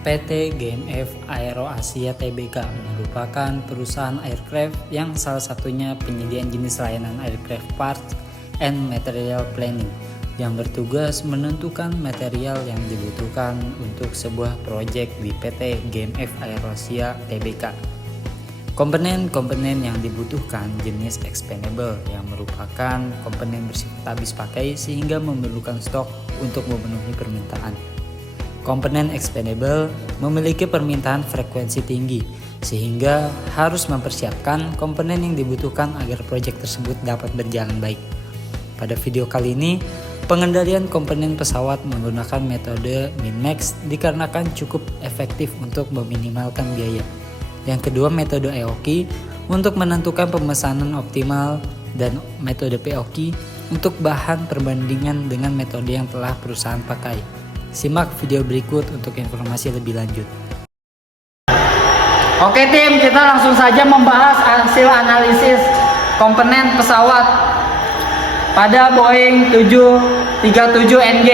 PT GMF Aero Asia Tbk merupakan perusahaan aircraft yang salah satunya penyediaan jenis layanan aircraft parts and material planning yang bertugas menentukan material yang dibutuhkan untuk sebuah proyek di PT GMF Aero Asia Tbk. Komponen-komponen yang dibutuhkan jenis expendable yang merupakan komponen bersifat habis pakai sehingga memerlukan stok untuk memenuhi permintaan. Komponen expendable memiliki permintaan frekuensi tinggi sehingga harus mempersiapkan komponen yang dibutuhkan agar proyek tersebut dapat berjalan baik. Pada video kali ini, pengendalian komponen pesawat menggunakan metode min-max dikarenakan cukup efektif untuk meminimalkan biaya. Yang kedua, metode EOKI untuk menentukan pemesanan optimal dan metode POKI untuk bahan perbandingan dengan metode yang telah perusahaan pakai. Simak video berikut untuk informasi lebih lanjut. Oke tim, kita langsung saja membahas hasil analisis komponen pesawat pada Boeing 737NG.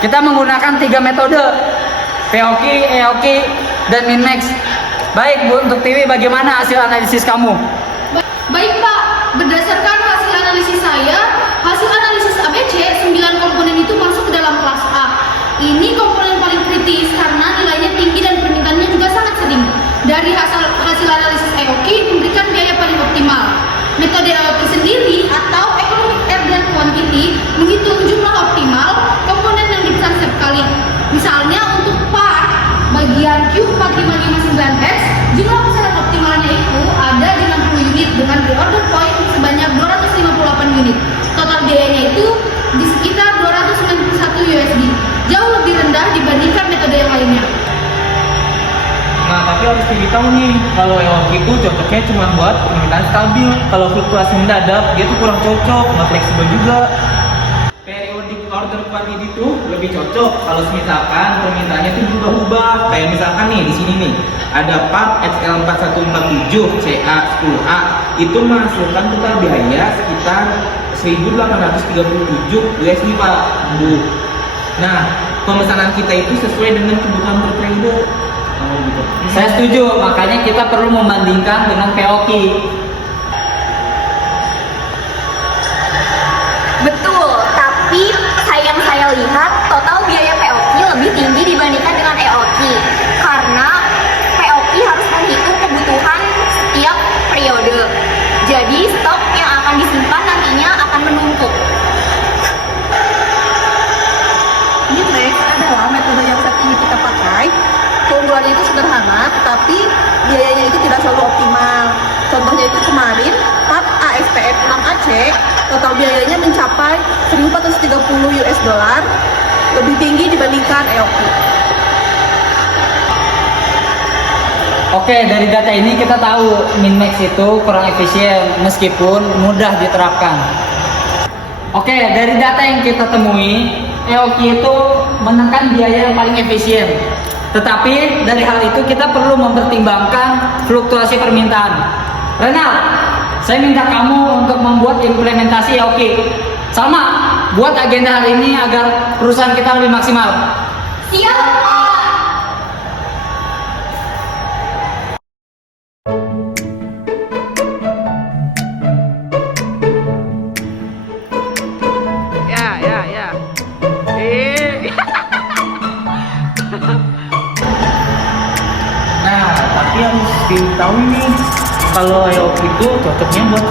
Kita menggunakan 3 metode, POKI, EOKI, dan min-max. Baik Bu, untuk TV bagaimana hasil analisis kamu? Baik Pak, berdasarkan hasil analisis saya, hasil analisis ABC 9 komponen itu masuk ke dalam kelas A. Ini komponen paling kritis karena nilainya tinggi dan permintaannya juga sangat sering. Dari hasil analisis EOKI memberikan biaya paling optimal. Metode EOKI sendiri atau Economic Airborne Quantity menghitung jumlah optimal komponen yang dipesan setiap kali. Misalnya untuk part bagian Q4559X, jumlah pesanan optimalnya itu ada di 60 unit dengan reorder point sebanyak 258 unit. Total biayanya itu di sekitar 291 USD. Jauh lebih rendah dibandingkan metode yang lainnya. Nah, tapi harus tahu nih, kalau EOKI itu cocoknya cuma buat permintaan stabil. Kalau fluktuasi mendadak, dia tuh kurang cocok, nggak fleksibel juga. Periodic order quantity itu lebih cocok kalau misalkan permintaannya itu berubah-ubah. Kayak misalkan nih di sini nih, ada part XL4147 CA10A itu menghasilkan total biaya sekitar 1.837 USD Pak Bu. Nah, pemesanan kita itu sesuai dengan kebutuhan per periode. Gitu. Saya setuju, makanya kita perlu membandingkan dengan POKI. Betul, tapi yang saya lihat total biaya POKI lebih tinggi dibandingkan dengan EOKI karena POKI harus menghitung kebutuhan setiap periode. Jadi stok yang akan disimpan nantinya akan menumpuk. Min-max adalah metode yang saat ini kita pakai. Keunggulannya itu sederhana, tetapi biayanya itu tidak selalu optimal. Contohnya itu kemarin, part ASPF 6AC, total biayanya mencapai 1.430 US dollar, lebih tinggi dibandingkan EOKI. Oke, dari data ini kita tahu min-max itu kurang efisien meskipun mudah diterapkan. Oke, dari data yang kita temui, EOKI itu menekan biaya yang paling efisien. Tetapi dari hal itu kita perlu mempertimbangkan fluktuasi permintaan. Renal, saya minta kamu untuk membuat implementasi EOKI. Sama, buat agenda hari ini agar perusahaan kita lebih maksimal. Siap, Pak! Nah, tapi harus tahu nih, kalau EOKI itu cocoknya buat